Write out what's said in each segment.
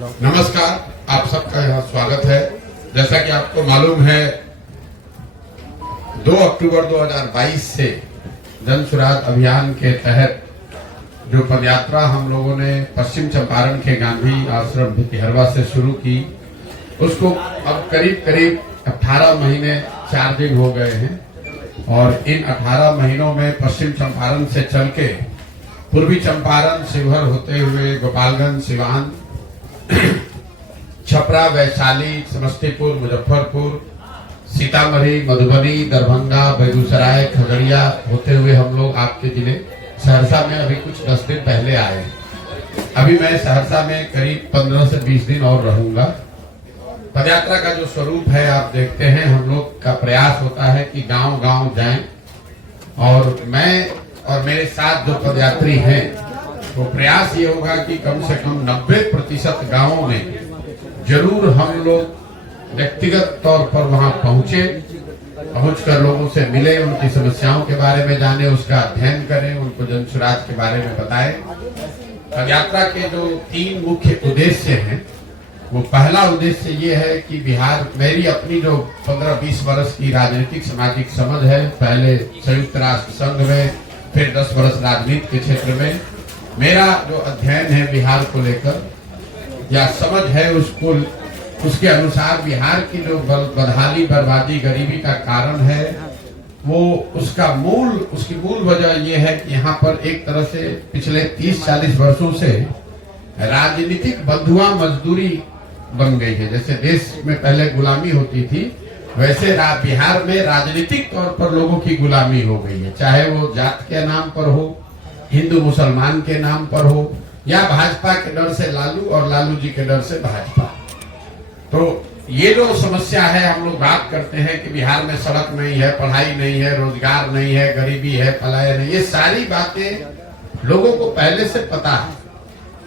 नमस्कार, आप सबका यहाँ स्वागत है। जैसा कि आपको मालूम है, 2 अक्टूबर 2022 से जन सुराज अभियान के तहत जो पदयात्रा हम लोगों ने पश्चिम चंपारण के गांधी आश्रम भितिहरवा से शुरू की, उसको अब करीब 18 महीने 4 दिन हो गए हैं। और इन 18 महीनों में पश्चिम चंपारण से चल के पूर्वी चंपारण, शिवहर होते हुए गोपालगंज, सिवान, छपरा, वैशाली, समस्तीपुर, मुजफ्फरपुर, सीतामढ़ी, मधुबनी, दरभंगा, बेगूसराय, खगड़िया होते हुए हम लोग आपके जिले सहरसा में अभी कुछ 10 दिन पहले आए। अभी मैं सहरसा में करीब 15 से 20 दिन और रहूंगा। पदयात्रा का जो स्वरूप है आप देखते हैं, हम लोग का प्रयास होता है कि गांव-गांव जाएं और मैं और मेरे साथ जो पदयात्री हैं, तो प्रयास ये होगा कि कम से कम 90% गांवों में जरूर हम लोग व्यक्तिगत तौर पर वहां पहुंचकर लोगों से मिले, उनकी समस्याओं के बारे में जाने, उसका अध्ययन करें, उनको जन सुराज के बारे में बताएं। पदयात्रा के जो 3 मुख्य उद्देश्य हैं, वो पहला उद्देश्य ये है कि बिहार, मेरी अपनी जो 15-20 वर्ष की राजनीतिक सामाजिक समझ है, पहले संयुक्त राष्ट्र संघ में, फिर 10 वर्ष राजनीति के क्षेत्र में, मेरा जो अध्ययन है बिहार को लेकर या समझ है, उसके अनुसार बिहार की जो बदहाली, बर्बादी, गरीबी का कारण है, वो उसकी मूल वजह ये है कि यहाँ पर एक तरह से पिछले 30-40 वर्षों से राजनीतिक बंधुआ मजदूरी बन गई है। जैसे देश में पहले गुलामी होती थी, वैसे बिहार में राजनीतिक तौर पर लोगों की गुलामी हो गई है, चाहे वो जात के नाम पर हो, हिंदू मुसलमान के नाम पर हो, या भाजपा के डर से लालू और लालू जी के डर से भाजपा। तो ये जो समस्या है, हम लोग बात करते हैं कि बिहार में सड़क नहीं है, पढ़ाई नहीं है, रोजगार नहीं है, गरीबी है, पलायन नहीं, ये सारी बातें लोगों को पहले से पता है।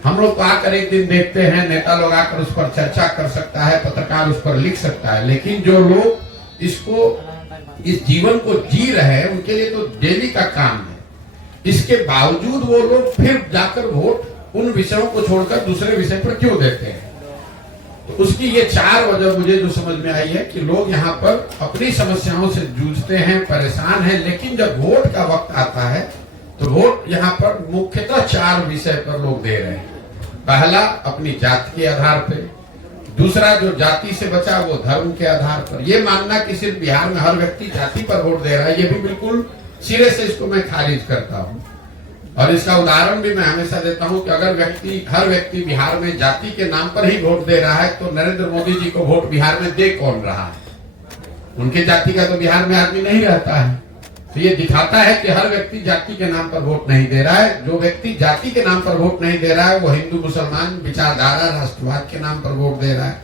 हम लोग आकर एक दिन देखते हैं, नेता लोग आकर उस पर चर्चा कर सकता है, पत्रकार उस पर लिख सकता है, लेकिन जो लोग इस जीवन को जी रहे हैं, उनके लिए तो डेली का काम है। इसके बावजूद वो लोग फिर जाकर वोट उन विषयों को छोड़कर दूसरे विषय पर क्यों देते हैं? तो उसकी ये 4 वजह मुझे जो समझ में आई है कि लोग यहाँ पर अपनी समस्याओं से जूझते हैं, परेशान हैं, लेकिन जब वोट का वक्त आता है तो वोट यहाँ पर मुख्यतः 4 विषय पर लोग दे रहे हैं। पहला, अपनी जाति के आधार पे। दूसरा, जो जाति से बचा वो धर्म के आधार पर। ये मानना कि सिर्फ बिहार में हर व्यक्ति जाति पर वोट दे रहा है, ये भी बिल्कुल सिरे से इसको मैं खारिज करता हूँ। और इसका उदाहरण भी मैं हमेशा देता हूँ कि अगर हर व्यक्ति बिहार में जाति के नाम पर ही वोट दे रहा है, तो नरेंद्र मोदी जी को वोट बिहार में दे कौन रहा है? उनके जाति का तो बिहार में आदमी नहीं रहता है। तो ये दिखाता है कि हर व्यक्ति जाति के नाम पर वोट नहीं दे रहा है। जो व्यक्ति जाति के नाम पर वोट नहीं दे रहा है, वो हिंदू मुसलमान विचारधारा, राष्ट्रवाद के नाम पर वोट दे रहा है।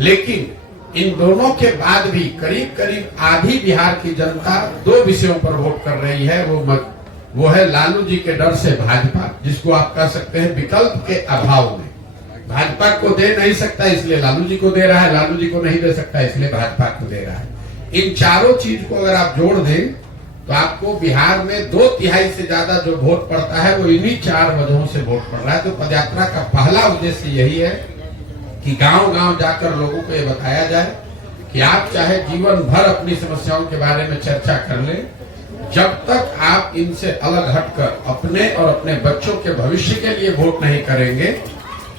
लेकिन इन दोनों के बाद भी करीब आधी बिहार की जनता 2 विषयों पर वोट कर रही है। वो है लालू जी के डर से भाजपा, जिसको आप कह सकते हैं विकल्प के अभाव में। भाजपा को दे नहीं सकता इसलिए लालू जी को दे रहा है, लालू जी को नहीं दे सकता इसलिए भाजपा को दे रहा है। इन चारों चीज को अगर आप जोड़ दें तो आपको बिहार में 2/3 से ज्यादा जो वोट पड़ता है, वो इन्हीं 4 वजहों से वोट पड़ रहा है। तो पदयात्रा का पहला उद्देश्य यही है कि गांव-गांव जाकर लोगों को ये बताया जाए कि आप चाहे जीवन भर अपनी समस्याओं के बारे में चर्चा कर लें, जब तक आप इनसे अलग हटकर अपने और अपने बच्चों के भविष्य के लिए वोट नहीं करेंगे,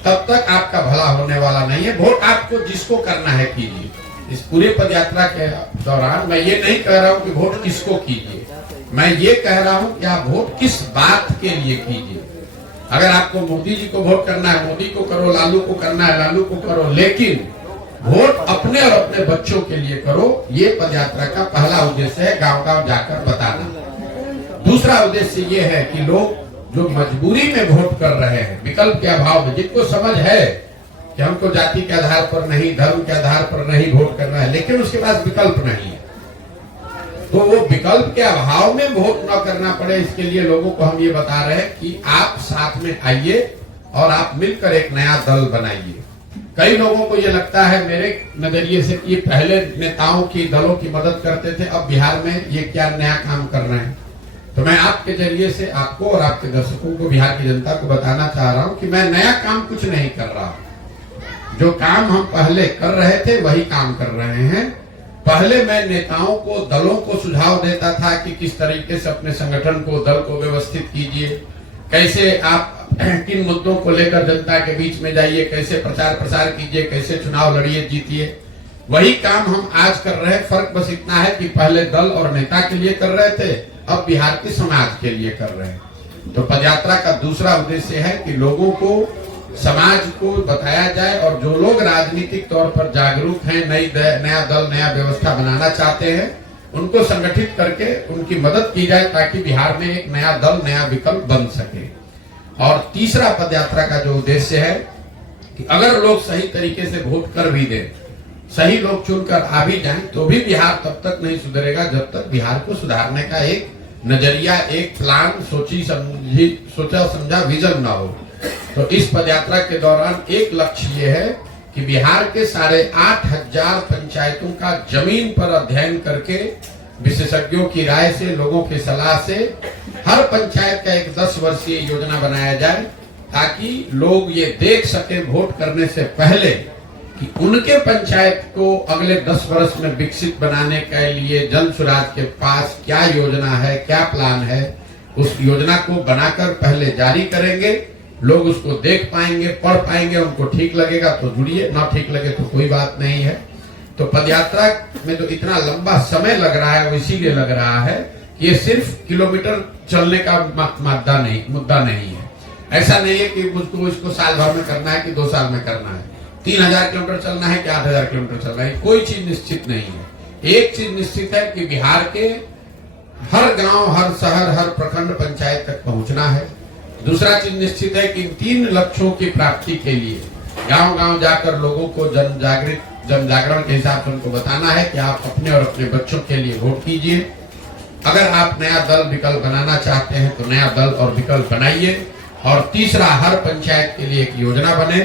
तब तक आपका भला होने वाला नहीं है। वोट आपको जिसको करना है कीजिए। इस पूरे पदयात्रा के दौरान मैं ये नहीं कह रहा हूं कि वोट किसको कीजिए, मैं ये कह रहा हूं कि आप वोट किस बात के लिए कीजिए। अगर आपको मोदी जी को वोट करना है, मोदी को करो, लालू को करना है, लालू को करो, लेकिन वोट अपने और अपने बच्चों के लिए करो। ये पदयात्रा का पहला उद्देश्य है, गांव-गांव जाकर बताना। दूसरा उद्देश्य ये है कि लोग जो मजबूरी में वोट कर रहे हैं, विकल्प के अभाव में, जिनको समझ है कि हमको जाति के आधार पर नहीं, धर्म के आधार पर नहीं वोट करना है, लेकिन उसके पास विकल्प नहीं है, तो वो विकल्प के अभाव में वोट न करना पड़े, इसके लिए लोगों को हम ये बता रहे हैं कि आप साथ में आइए और आप मिलकर एक नया दल बनाइए। कई लोगों को ये लगता है मेरे नजरिए से कि पहले नेताओं की, दलों की मदद करते थे, अब बिहार में ये क्या नया काम कर रहे हैं। तो मैं आपके जरिए से आपको और आपके दर्शकों को, बिहार की जनता को बताना चाह रहा हूं कि मैं नया काम कुछ नहीं कर रहा हूं। जो काम हम पहले कर रहे थे वही काम कर रहे हैं। पहले मैं नेताओं को, दलों को सुझाव देता था कि किस तरीके से अपने संगठन को, दल को व्यवस्थित कीजिए, कैसे आप किन मुद्दों को लेकर जनता के बीच में जाइए, कैसे प्रचार प्रसार कीजिए, कैसे चुनाव लड़िए, जीतिए। वही काम हम आज कर रहे हैं। फर्क बस इतना है कि पहले दल और नेता के लिए कर रहे थे, अब बिहार के समाज के लिए कर रहे हैं। तो पदयात्रा का दूसरा उद्देश्य है कि लोगों को, समाज को बताया जाए, और जो लोग राजनीतिक तौर पर जागरूक हैं, नया दल, नया व्यवस्था बनाना चाहते हैं, उनको संगठित करके उनकी मदद की जाए ताकि बिहार में एक नया दल, नया विकल्प बन सके। और तीसरा पदयात्रा का जो उद्देश्य है कि अगर लोग सही तरीके से वोट कर भी दें, सही लोग चुनकर आ भी जाएं, तो भी बिहार तब तक नहीं सुधरेगा जब तक बिहार को सुधारने का एक नजरिया, एक प्लान, सोचा समझा विजन ना हो। तो इस पदयात्रा के दौरान एक लक्ष्य ये है कि बिहार के 8,500 पंचायतों का जमीन पर अध्ययन करके, विशेषज्ञों की राय से, लोगों की सलाह से हर पंचायत का एक 10 वर्षीय योजना बनाया जाए, ताकि लोग ये देख सके वोट करने से पहले कि उनके पंचायत को अगले 10 वर्ष में विकसित बनाने के लिए जन सुराज के पास क्या योजना है, क्या प्लान है। उस योजना को बनाकर पहले जारी करेंगे, लोग उसको देख पाएंगे, पढ़ पाएंगे, उनको ठीक लगेगा तो जुड़िए, ना ठीक लगे तो कोई बात नहीं है। तो पदयात्रा में जो इतना लंबा समय लग रहा है वो इसीलिए लग रहा है कि ये सिर्फ किलोमीटर चलने का मुद्दा नहीं है। ऐसा नहीं है कि मुझको इसको साल भर में करना है कि 2 साल में करना है, 3000 किलोमीटर चलना है कि 8000 किलोमीटर चलना है, कोई चीज निश्चित नहीं है। एक चीज निश्चित है कि बिहार के हर गांव, हर शहर, हर प्रखंड पंचायत तक पहुंचना है। दूसरा चीज निश्चित है कि इन 3 लक्ष्यों की प्राप्ति के लिए गांव गांव जाकर लोगों को जन जागरण के हिसाब से उनको बताना है कि आप अपने और अपने बच्चों के लिए वोट कीजिए। अगर आप नया दल विकल्प बनाना चाहते हैं तो नया दल और विकल्प बनाइए। और तीसरा, हर पंचायत के लिए एक योजना बने।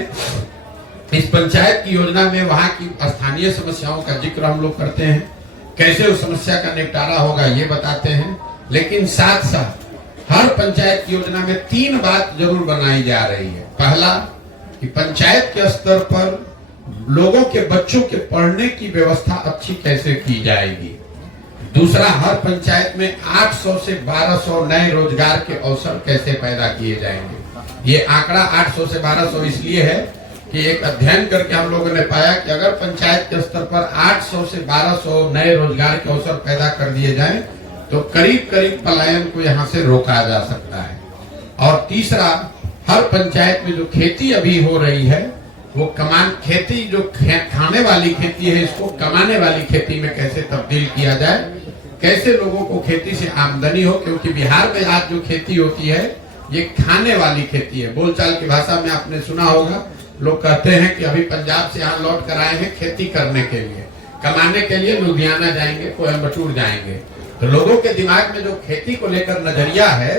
इस पंचायत की योजना में वहां की स्थानीय समस्याओं का जिक्र हम लोग करते हैं, कैसे उस समस्या का निपटारा होगा ये बताते हैं। लेकिन साथ साथ हर पंचायत की योजना में 3 बात जरूर बनाई जा रही है। पहला, कि पंचायत के स्तर पर लोगों के बच्चों के पढ़ने की व्यवस्था अच्छी कैसे की जाएगी। दूसरा, हर पंचायत में 800 से 1200 नए रोजगार के अवसर कैसे पैदा किए जाएंगे। ये आंकड़ा 800 से 1200 इसलिए है कि एक अध्ययन करके हम लोगों ने पाया कि अगर पंचायत के स्तर पर 800 से 1200 नए रोजगार के अवसर पैदा कर दिए जाएं, तो करीब करीब पलायन को यहाँ से रोका जा सकता है। और तीसरा, हर पंचायत में जो खेती अभी हो रही है वो खेती जो खाने वाली खेती है, इसको कमाने वाली खेती में कैसे तब्दील किया जाए, कैसे लोगों को खेती से आमदनी हो। क्योंकि बिहार में आज जो खेती होती है ये खाने वाली खेती है। बोलचाल की भाषा में आपने सुना होगा, लोग कहते हैं कि अभी पंजाब से यहाँ लौट कर आए हैं खेती करने के लिए, कमाने के लिए लुधियाना जाएंगे, कोयम्बटूर जाएंगे। तो लोगों के दिमाग में जो खेती को लेकर नजरिया है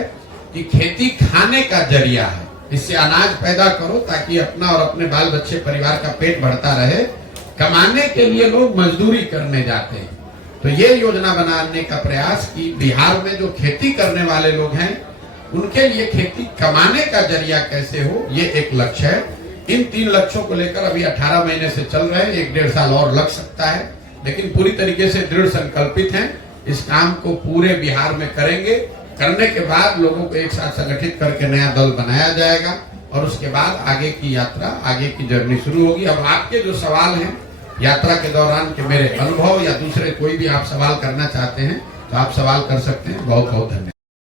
कि खेती खाने का जरिया है, इससे अनाज पैदा करो ताकि अपना और अपने बाल बच्चे परिवार का पेट बढ़ता रहे। कमाने के लिए लोग मजदूरी करने जाते हैं। तो ये योजना बनाने का प्रयास कि बिहार में जो खेती करने वाले लोग हैं उनके लिए खेती कमाने का जरिया कैसे हो, ये एक लक्ष्य है। इन 3 लक्ष्यों को लेकर अभी 18 महीने से चल रहे हैं, 1-1.5 साल और लग सकता है, लेकिन पूरी तरीके से दृढ़ संकल्पित हैं। इस काम को पूरे बिहार में करेंगे। करने के बाद लोगों को एक साथ संगठित करके नया दल बनाया जाएगा और उसके बाद आगे की यात्रा, आगे की जर्नी शुरू होगी। अब आपके जो सवाल हैं यात्रा के दौरान के मेरे अनुभव या दूसरे कोई भी आप सवाल करना चाहते हैं तो आप सवाल कर सकते हैं। बहुत बहुत धन्यवाद।